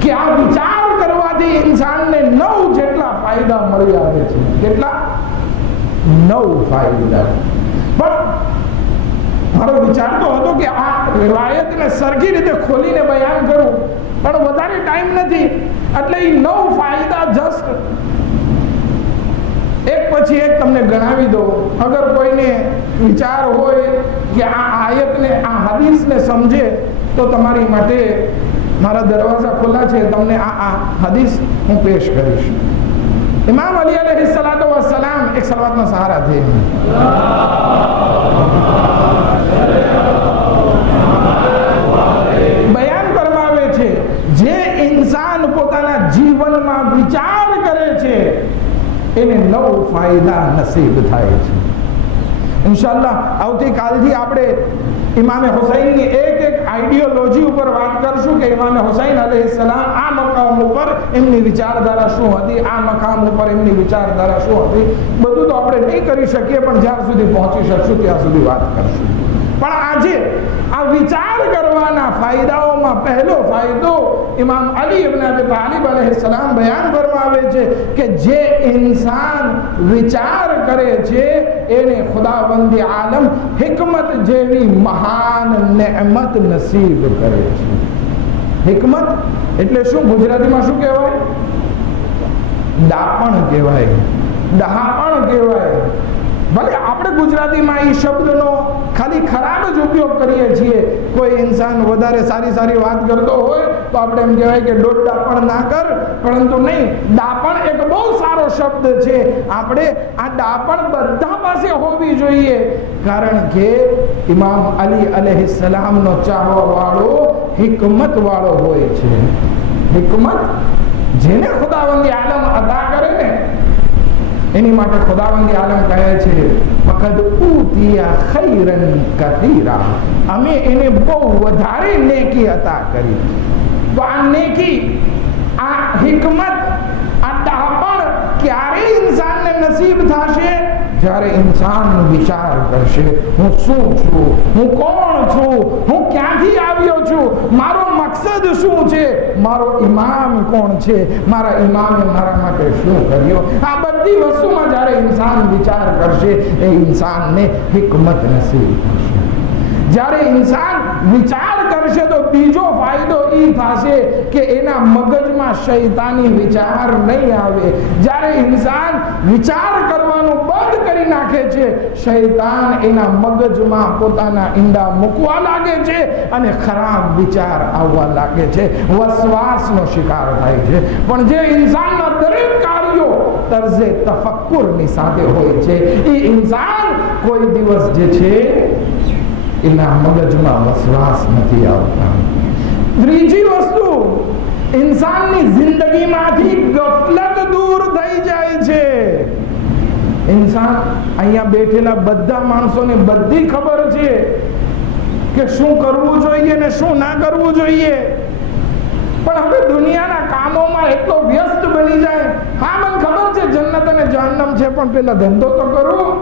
કે આ વિચાર કરવાથી ઇન્સાનને 9 જેટલા ફાયદા મળી આવે છે. કેટલા? 9 ફાયદા. પણ મારો વિચાર તો હતો કે આ રિવાયતને સરખી રીતે ખોલીને બયાન કરું, પણ વધારે ટાઈમ નથી, એટલે એ 9 ફાયદા જસ્ટ એક પછી એક તમને ગણાવી દો. અગર કોઈને વિચાર હોય કે આ આયતને, આ હદીસને સમજે, તો તમારી માટે મારા દરવાજા ખુલ્લા છે, તમને આ હદીસ હું પેશ કરીશ. ઇમામ અલી અલૈહિસ્સલાતુ વસ્સલામ એક સલાવતનો સહારા છે. બયાન કરવાવે છે, જે ઇન્સાન પોતાના જીવનમાં વિચાર કરે છે એને 9 ફાયદા નસીબ થાય છે. ઇન્શાઅલ્લાહ આવતીકાલથી આપણે ઇમામે હુસૈનની એક આઈડિયોલોજી ઉપર વાત કરશું કે ઇમામે હુસૈન અલૈહિસ્સલામ આ મકામ ઉપર એમની વિચારધારા શું હતી, આ મકામ ઉપર એમની વિચારધારા શું હતી. બધું તો આપણે નહીં કરી શકીએ, પણ જ્યાં સુધી પહોંચી શકશું ત્યાં સુધી વાત કરશું. પણ આજે આ વિચાર કરવાના ફાયદાઓમાં પહેલો ફાયદો ઇમામ અલી ઇબ્ન અબી તાલિબ અલૈહિસ્સલામ બયાન ફરમાવે છે કે જે ઇન્સાન વિચાર કરે છે એને ખુદાવંદી આલમ હિકમત જેવી મહાન નેમત નસીબ કરે છે. હિકમત એટલે શું? ગુજરાતીમાં શું કહેવાય? દાપણ કહેવાય, ડહાપણ કહેવાય. ભલે આપણે ગુજરાતીમાં એ શબ્દનો ખાલી ખરાબ જ ઉપયોગ કરીએ છીએ. કોઈ ઇન્સાન વધારે સારી વાત કરતો હોય તો આપણે એમ કહેવાય કે દોઢ દાપણ ના કર, પરંતુ નહીં, દાપણ એક બહુ સારો શબ્દ છે. આપણે આ દાપણ બધા પાસે હોવી જોઈએ, કારણ કે ઇમામ અલી અલૈહિસ્સલામનો ચાહવા વાળો હિકમત વાળો હોય છે. હિકમત જેને ખુદાવંદી આલમ અદા કરે ને એની માટે ખુદાવંદી આલમ કહે છે, ફકદ ઉતિયા ખૈરન કથીરા, અમે એને બહુ વધારે નેકી અતા કરી. તો આ નેકી, આ હિકમત, આ દાપણ ક્યારે ઇન્સાનને નસીબ થશે? જ્યારે ઇન્સાન વિચાર કરશે, હું શું છું, હું કોણ છું, હું ક્યાંથી આવ્યો છું, મારો મકસદ શું છે, મારો ઇમામ કોણ છે, મારા ઇમામે મારા માટે શું કર્યો. આ બધી વસ્તુમાં જ્યારે ઇન્સાન વિચાર કરશે એ ઇન્સાનને હિકમત નસીબ થશે. જ્યારે ઇન્સાન વિચાર કરશે તો બીજો ફાયદો એ થશે કે એના મગજમાં શૈતાની વિચાર નહીં આવે. જ્યારે ઇન્સાન વિચાર કરવાનું બંધ કરી નાખે છે, શૈતાન એના મગજમાં પોતાના ઈંડા મૂકવા લાગે છે અને ખરાબ વિચાર આવવા લાગે છે, વસવાસનો શિકાર થાય છે. પણ જે ઇન્સાનના દરેક કાર્યો તર્જે તફક્કુરની સાથે હોય છે, એ ઇન્સાન કોઈ દિવસ જે છે એના મગજમાં વસવાસ નથી આવતા. ત્રીજી વસ્તુ, ઇન્સાનની જિંદગીમાંથી ગફલત દૂર થઈ જાય છે. ઇન્સાન, અહીંયા બેઠેલા બધા માણસોને બધી ખબર છે કે શું કરવું જોઈએ ને શું ના કરવું જોઈએ, પણ હવે દુનિયાના કામોમાં એટલો વ્યસ્ત બની જાય. હા, મને ખબર છે જન્નત અને જહન્નમ છે, પણ પેલા ધંધો તો કરું.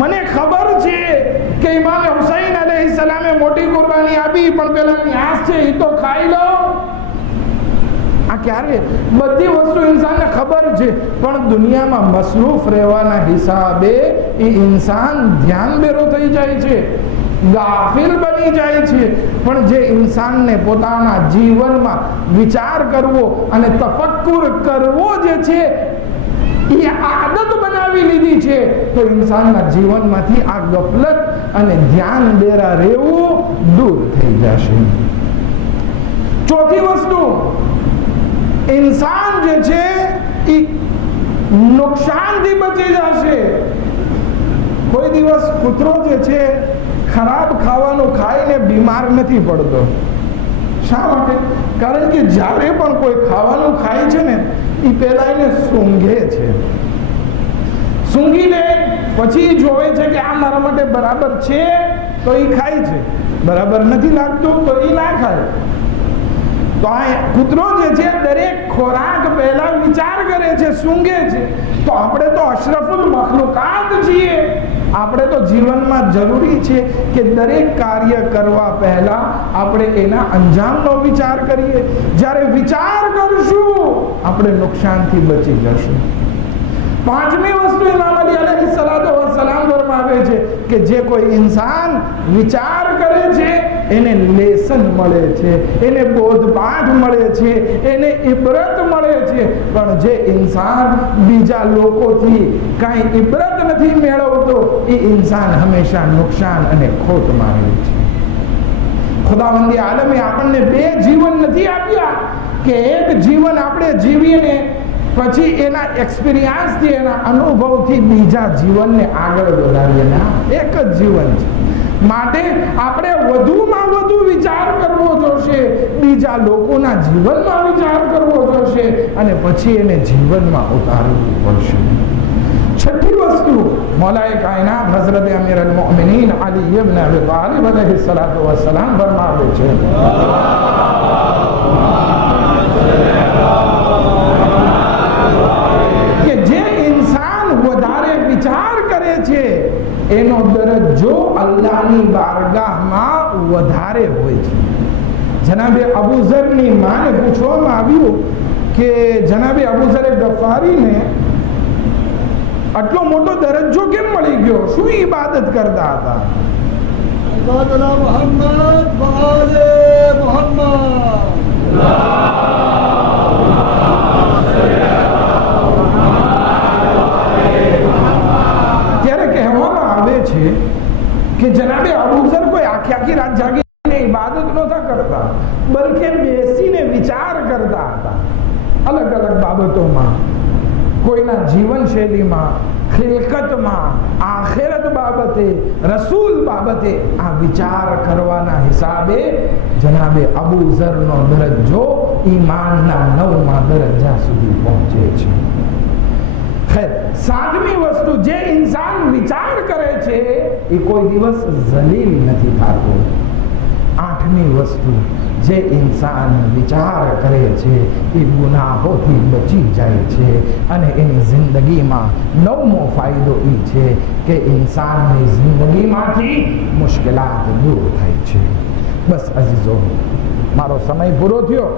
મને ખબર છે કે ઇમામ હુસૈન અલૈહિસ્સલામે મોટી કુરબાની આપી, પણ પેલા ન્યાસ છે એ તો ખાઈ લો. આ ક્યારે? બધી વસ્તુ ઇન્સાનને ખબર છે, પણ દુનિયામાં મસરૂફ રહેવાના હિસાબે એ ઇન્સાન ધ્યાન બેરો થઈ જાય છે, ગાફિલ બની જાય છે. પણ જે ઇન્સાનને પોતાના જીવનમાં વિચાર કરવો અને તફક્કુર કરવો જે છે એ આદત બનાવી લીધી છે, તો ઇન્સાનના જીવનમાંથી આ ગફલત અને ધ્યાન બેરા રહેવું દૂર થઈ જશે. ચોથી વસ્તુ, ઇન્સાન જે છે એ નુકસાનથી બચી જશે. કોઈ દિવસ કૂતરો જે છે ખરાબ ખાવાનું ખાઈને બીમાર નથી પડતો. શા માટે? કારણ કે જ્યારે પણ કોઈ ખાવાનું ખાય છે ને એ પહેલા એને સૂંઘે છે, સૂંઘીને પછી જોવે છે કે આ મારા માટે બરાબર છે તો એ ખાય છે, બરાબર નથી લાગતું તો એ ના ખાય. તો આ કૂતરો જે છે દરેક ખોરાક પહેલા વિચાર કરે છે, સૂંઘે છે. તો આપણે તો અશરફુલ મખલુકાત છીએ. આપણે તો જીવનમાં જરૂરી છે કે દરેક કાર્ય કરવા પહેલા આપણે એના અંજામનો વિચાર કરીએ. જ્યારે વિચાર કરશું આપણે નુકસાનથી બચી જશું. પાંચમી વસ્તુ ઇમામ અલી અલૈહિ સલાતો વસલામ ફરમાવે છે કે જે કોઈ ઇન્સાન વિચાર કરે છે એને લેસન મળે છે, એને બોધપાઠ મળે છે, એને ઇબરત મળે છે. પણ જે ઇન્સાન બીજા લોકોથી કાંઈ ઇબરત નથી મેળવતો એ ઇન્સાન હંમેશા નુકસાન અને ખોટમાં રહે છે. ખુદાવંદી આલમે આપણને બે જીવન નથી આપ્યા કે એક જીવન આપણે જીવીને પછી એના એક્સપિરિયન્સથી, એના અનુભવથી બીજા જીવનને આગળ વધારીએ. ના, એક જ જીવન છે. માટે આપણે વધુમાં વધુ વિચાર કરવો જોશે, બીજા લોકોના જીવનમાં વિચાર કરવો જોશે અને પછી એને જીવનમાં ઉતારવું પડશે. છઠ્ઠી વસ્તુ, મૌલાએ કાયનાત હઝરત અમીર અલ મોમિનીન અલી ઇબ્ન અબી તાલિબ અલૈહિ સલાતો વસલામ ફરમાવે છે કે જે ઇન્સાન વધારે વિચાર કરે છે એનો દરજ્જો અલ્લાહની બારગાહમાં વધારે હોય છે. જનાબે અબુ ઝરની માને પૂછવામાં આવ્યું કે જનાબે અબુ ઝર ગફારીને આટલો મોટો દરજ્જો કેમ મળી ગયો? શું ઇબાદત કરતા હતા? ત્યારે કહેવામાં આવે છે કે જનાબે અબુ ઝર કોઈ આખી રાત જાગીને ઇબાદત નહોતા કરતા, બલકે બેસીને વિચાર કરતા હતા અલગ અલગ બાબતોમાં, કોઈના જીવનશૈલીમાં, ખિલકતમાં, આખિરત બાબતે, રસૂલ બાબતે. આ વિચાર કરવાના હિસાબે જનાબે અબુ ઝરનો દરજ્જો ઈમાનના 9મા દરજ્જા સુધી પહોંચે છે. ખેર, સાતમી વસ્તુ, જે ઇન્સાન વિચાર કરે છે એ કોઈ દિવસ ઝલીલ નથી થતો. આઠમી વસ્તુ, જે ઇન્સાન વિચાર કરે છે એ ગુનાહોથી બચી જાય છે અને એની જિંદગીમાં 9મો ફાયદો એ છે કે ઇન્સાનની જિંદગીમાંથી મુશ્કેલાત દૂર થાય છે. બસ અઝીઝો, મારો સમય પૂરો થયો.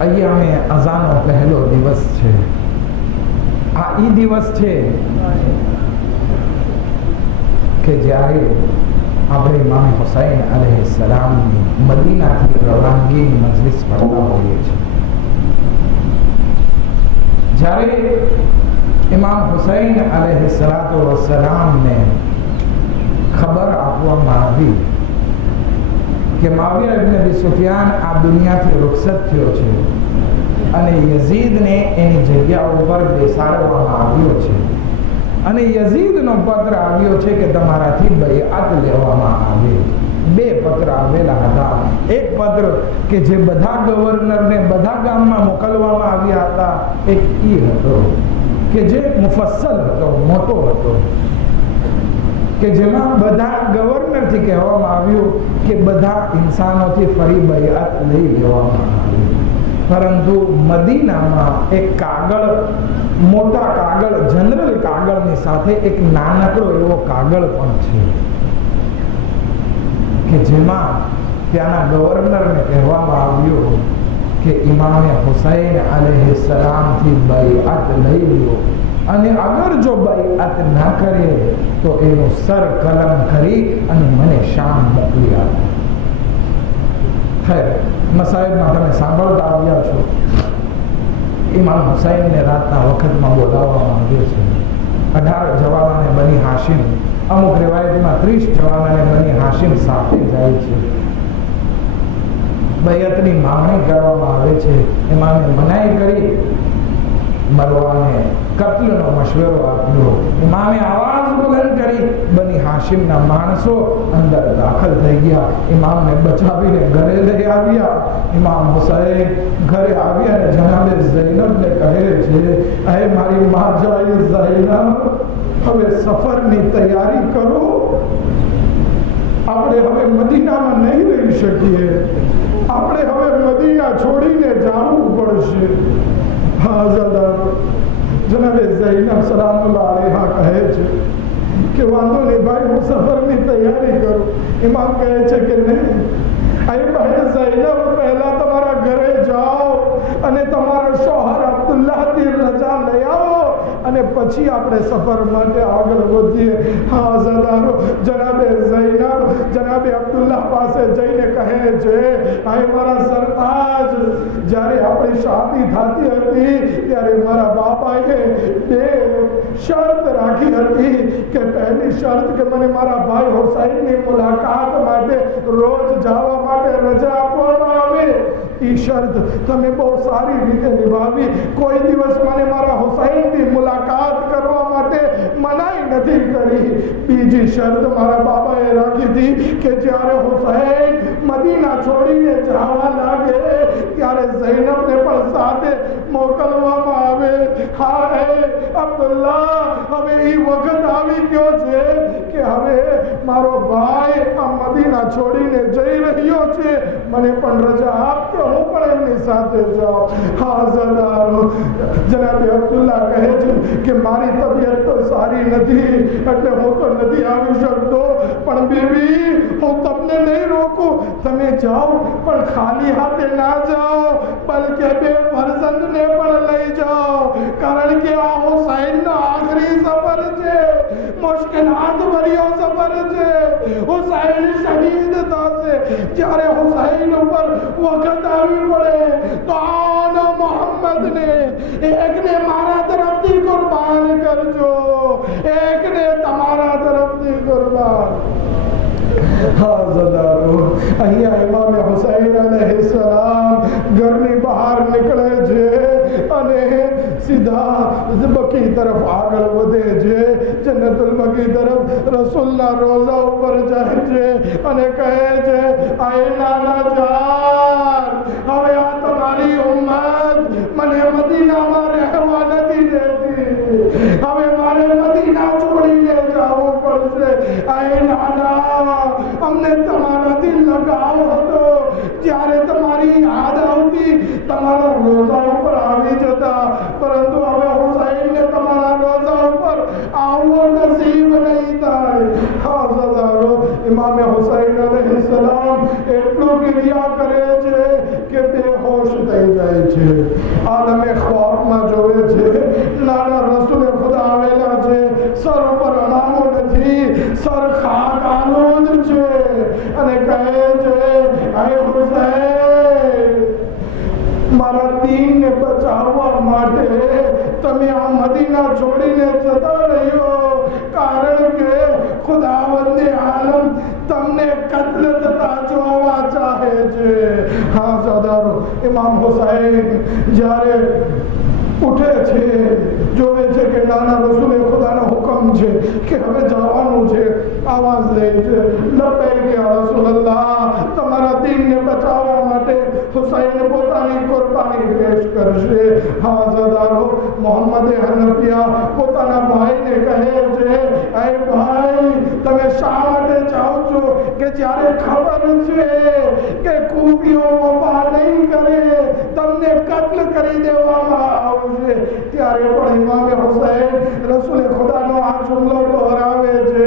અહીંયા અઝાનો પહેલો દિવસ છે. આ એ દિવસ છે કે જ્યારે આપણે ઇમામ હુસૈન અલૈહિસ્સલામની મદીનાથી રવાનગીની મજલિસ પડતા હોઈએ છીએ. જ્યારે ઇમામ હુસૈન અલૈહિસ્સલાતો વસ્સલામને ખબર આપવામાં આવી કે મુઆવિયા ઇબ્ન અબી સુફિયાન આ દુનિયાથી રૂખસત થયો છે અને યઝીદને એની જગ્યા ઉપર બેસાડવામાં આવ્યો છે અને યઝીદનો પત્ર આવ્યો છે કે તમારાથી બૈઅત લેવામાં આવે. બે પત્ર આવેલા હતા. એક પત્ર કે જે બધા ગવર્નરને બધા ગામમાં મોકલવામાં આવ્યા હતા, એક ઈ હતો કે જે મુફસ્સલ હતો, મોટો હતો, કે જેમાં બધા ગવર્નરથી કહેવામાં આવ્યું કે બધા ઇન્સાનોથી ફરી બૈઅત લઈ લેવામાં આવે. પરંતુ મદીનામાં એક કાગળ, મોટા કાગળ, જનરલ કાગળની સાથે એક નાનકડો એવો કાગળ પણ છે કે જેમાં ત્યાંના ગવર્નરને કહેવામાં આવ્યું કે ઇમામે હુસૈન अलैहिस्सलामથી બૈઅત લઈ લ્યો અને અગર જો બૈઅત ના કરે તો એનું સર કલમ કરી અને મને શામ મોકલી આપો. ખેર, મસાઈબમાં તમે સાંભળતા આવ્યા છો, ઇમામ હુસૈનને રાતના વખતમાં બોલાવવામાં આવ્યો છે. 18 જવાનોને બની હાશિમ, અમુક રિવાયતમાં 30 જવાનોને બની હાશિમ સાથે જાય છે. બૈઅતની માંગણી કરવામાં આવે છે. ઇમામે મનાઈ કરી, મરવાને કત્લનો મશવરો આપ્યો. ઇમામે આવાજ બુલંદ કરી, બની હાશિમના માણસો અંદર દાખલ થઈ ગયા. ઇમામને બચાવીને ઘરે લઈ આવ્યા. ઇમામ હુસૈન ઘરે આવ્યા અને જનાબે ઝૈનબને કહે છે, અહે મારી માજાઈ ઝૈનબ, હવે સફરની તૈયારી કરો. આપણે હવે મદીનામાં નહીં રહી શકીએ. આપણે હવે મદીના છોડીને જવું પડશે. હા ઝાદારો, જનાબે ઝૈનબ સલામુલ્લાહ અલૈહા કહે છે કે વાંધો નહીં ભાઈ, હું સફરની તૈયારી કરું. ઇમામ કહે છે કે નહીં, અરે બહેન ઝૈનબ, પહેલા તમારા ઘરે જાઓ અને તમારા શોહર અબ્દુલ્લાહથી રજા લઈ આવો અને પછી આપણે સફર માટે આગળ વધીએ. હા ઝાદારો, જનાબે ઝૈનબ જનાબે અબ્દુલ્લાહ પાસે જઈને કહે છે, આય મારા સરતાજ, જ્યારે આપણી શાદી થતી હતી ત્યારે મારા બાપાએ 2 શરત રાખી હતી કે પહેલી શરત કે મને મારા ભાઈ હુસૈનની મુલાકાત માટે રોજ જવા માટે રજા આપવામાં આવે. એ શરત તમે બહુ સારી રીતે નિભાવી. કોઈ દિવસ મને મારા હુસૈનની મુલાકાત કરવા માટે મનાઈ નથી કરી. બીજી શરત મારા બાબાએ રાખી હતી કે જ્યારે હુસૈન મદીના છોડીને જવા લાગે ત્યારે ઝૈનબને પણ સાથે મોકલવામાં આવે. હા હે અબ્દુલ્લાહ, હવે એ વખત આવી ગયો છે કે હવે મારો ભાઈ આ મદીના છોડીને જઈ રહ્યો છે, મને પણ રજા આપ કે હું પણ એમની સાથે જાઉં. હા ઝાદારો, જનાબે અબ્દુલ્લાહ કહે છે કે મારી તબિયત તો સારી નથી એટલે હું તો નથી આવી શકતો, પણ બેબી હું તમને નહીં રોકું, તમે જાઓ પણ ખાલી હાથે ના જાઓ, બલકે 2 ફરજંદને પણ લઈ જાઓ. કારણ કે આ હુસૈનનો આખરી સફર છે, મુશ્કેલાત ભર્યો સફર છે. હુસૈન શહીદ થશે. જ્યારે હુસૈન ઉપર વખત આવી પડે તો આનો મોહમ્મદને એકને મારા તરફથી કુરબાન કરજો, એકને તમારા તરફથી કુરબાન. હા ઝાદારો, અહીંયા ઇમામ હુસૈન अलैहिस्सलाम ઘરની બહાર નીકળે છે અને સીધા બકી તરફ આગળ વધે છે. જન્નતુલ બકી તરફ રસૂલના રોઝા ઉપર જાય છે અને કહે છે, આય નાના જાન, હવે આ તમારી ઉમ્મત મને મદીનામાં રહેવા નથી દેતી. હવે મારે મદીના છોડીને જવું પડશે. આય નાના, અમને તમારાથી લગાવ હતો. જ્યારે તમારી યાદ આવતી તમારા રોઝા ઉપર આવી જતા, પરંતુ હવે હુસૈનને તમારા રોઝા ઉપર આવવો નસીબ નહીં થાય. હા ઝાદારો, ઇમામે હુસૈન अलैहिस्सलाम એટલું ક્રિયા કરે છે કે બેહોશ થઈ જાય છે. આલમે ખ્વાબમાં જોવે છે નાના રસૂલ ખુદા આવેલા છે, સર ઉપર અનામો નથી, સર ખાક આલુદ છે અને કહે છે, આય હુસૈન, મારા દીનને બચાવવા માટે તમે આ મદીના છોડીને જતા રહ્યો, કારણ કે ખુદાવંદે આલમ તમને કત્લ થતા જોવા ચાહે છે. હા ઝાદારો, ઇમામ હુસૈન જ્યારે ઉઠે છે, જોવે છે કે નાના રસૂલે ખુદાનો હુકમ છે કે હવે જવાનું છે. આવાજ લે છે, લબૈક યા રસૂલલ્લાહ, તમારા દીનને બચાવવા માટે હુસૈન પોતાની કુરબાની પેશ કરશે. હા ઝાદારો, મોહમ્મદ હનફિયા પોતાના ભાઈને કહે છે, એ ભાઈ, તમે શા માટે જાઓ છો કે જ્યારે ખબર છે કે કૂફીઓ વફા નહીં કરે, તમને કત્લ કરી દેવામાં આવશે, ત્યારે પણ ઇમામે હુસૈન રસૂલે ખુદાનો આ જુમલો દોહરાવે છે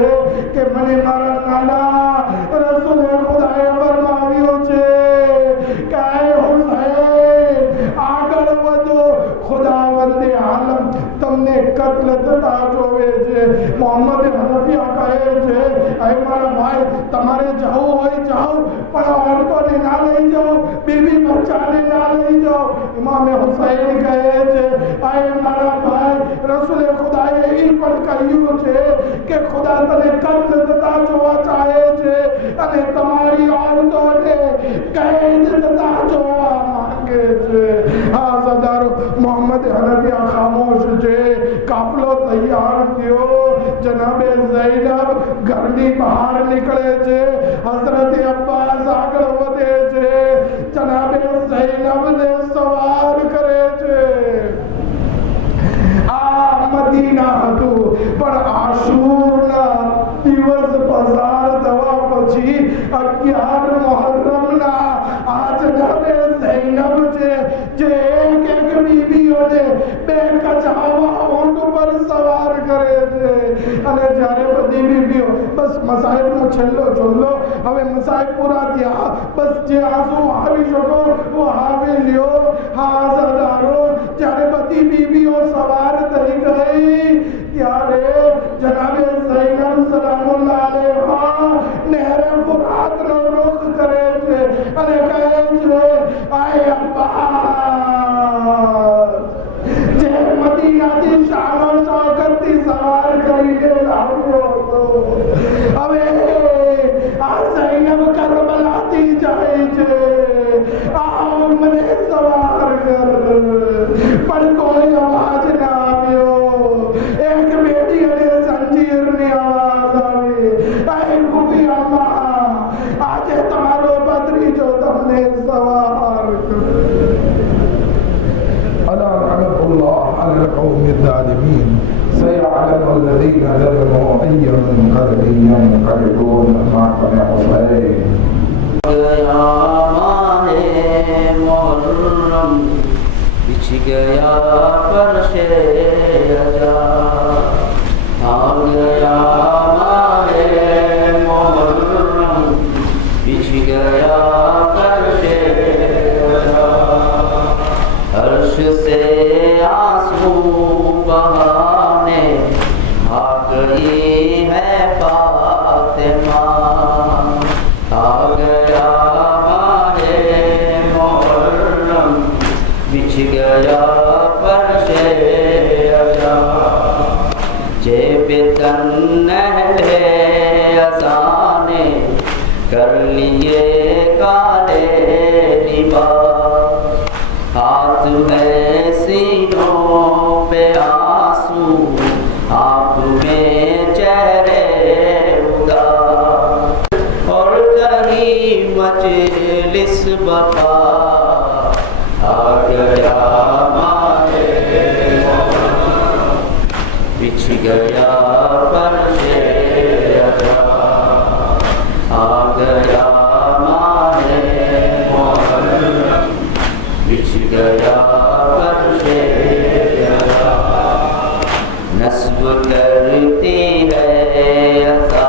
કે મને મારા નાના રસૂલે ખુદાએ ફરમાવ્યો ખુદા તને કત્લ થતા જોવા ચાહે છે અને તમારી ઓરતોને कैद तथा જોવા માંગે છે। આ સદારો મોહમ્મદ હનફિયા ખામોશ છે। કાફલો તૈયાર થયો। જનાબે ઝૈનબ ઘરની બહાર નીકળે છે। હઝરત અબ્બાસ આગળ વધે છે। જનાબે ઝૈનબને સવાર કરે છે। આ મદીના હતું પણ આશુરના દિવસ પસાર થવા પછી 11 મુહર્રમના આ જનાબે ઝૈનબ છે જે એક એક બીબીઓને બે કજાવા ઊંટ પર સવાર કરે છે અને જ્યારે બધી બીબીઓ બસ મસાઈબનો છેલ્લો જુમલો હવે મસાઈબ પૂરા થયા બસ જે આંસુ આવી શકો वो આવી લ્યો। હા સરદારો જ્યારે બધી બીબીઓ સવાર થઈ ગઈ ત્યારે જનાબે ઝૈનબ સલામુલ્લાહ અલૈહા નહેરે ફુરાતનો રૂખ કરે છે અને કહે છે આય અબ્બાસ જે મદીનાથી શાનો શૌકતથી સવાર કરીને લાવ્યો હતો હવે આ ઝૈનબ કરબલાથી જાય છે આવ મને સવાર કર પણ કોઈ અવાજ ના આવ્યો। એક બેડી અને જંજીરની અવાજ આવી। આય ગુબી અમ્મા આજે તમારો ભત્રીજો તમને સવાર કરે। અલા લعنતુલ્લાહ અલા القوم الظالمين سيعلم الذين ظلموا أي منقلب ينقلبون ما كان حسين गया माहे मुहर्रम बिछ गया फर्शे अजा आ गया माहे मुहर्रम बिछ गया फर्शे अजा हर्ष से आंसू बहाने आ गई है फातिमा आ गया माहे मुहर्रम बिछ गया फर्शे अज़ा जेब तन नहले अज़ाने कर लिए काले लिबास हाथ में सीनों पे आंसू आँख में चेहरे उदास और कहीं मजलिस बता आ गया माहे बिछ गया फर्शे अज़ा आ गया माहे बिछ गया फर्शे अज़ा नस्ब करती है अज़ा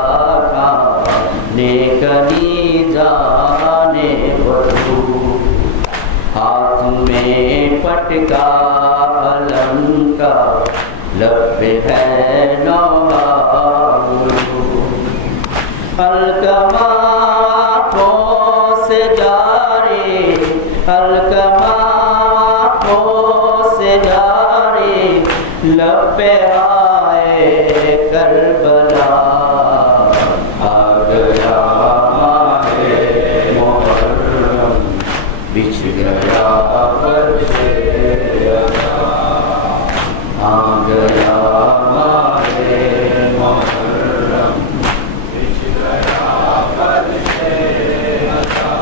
खाने कली जाने बदू हाथ में पटका अलम का लब पे है नौहा अलकमा से जारे अलकमा से जारे लब पे आए करबला आ गया माहे मुहर्रम बिछ गया फर्शे अज़ा आ गया माहे मुहर्रम बिछ गया फर्शे अज़ा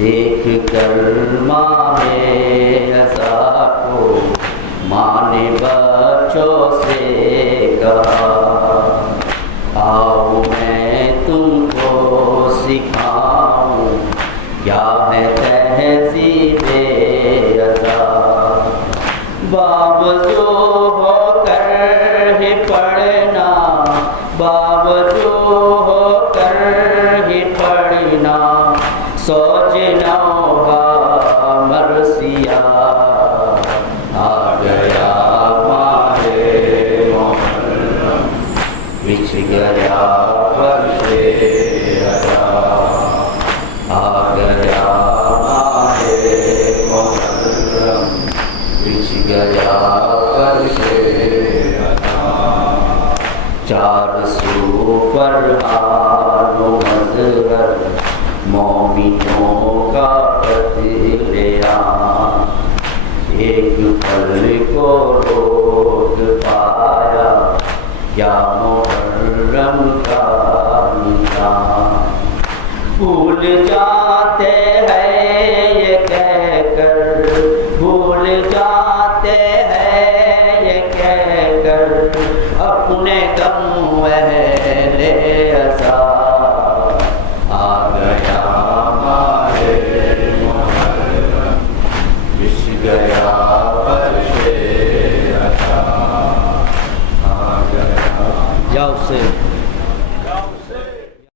देख कर माहे अज़ा को माँ ने बच्चों से कहा आओ मैं तुमको सिखाऊं क्या है तहज़ीबे अज़ा बावजू होकर ही पढ़ना बावजू होकर ही पढ़ना सोचनों का मरसिया आ गया माहे मुहर्रम बिछ गया फर्शे अज़ा आ गया माहे मुहर्रम बिछ गया फर्शे अज़ा चार मोमिनों का बदलिया एक पल को रोक पाया क्या मुहर्रम का निशान भूल जा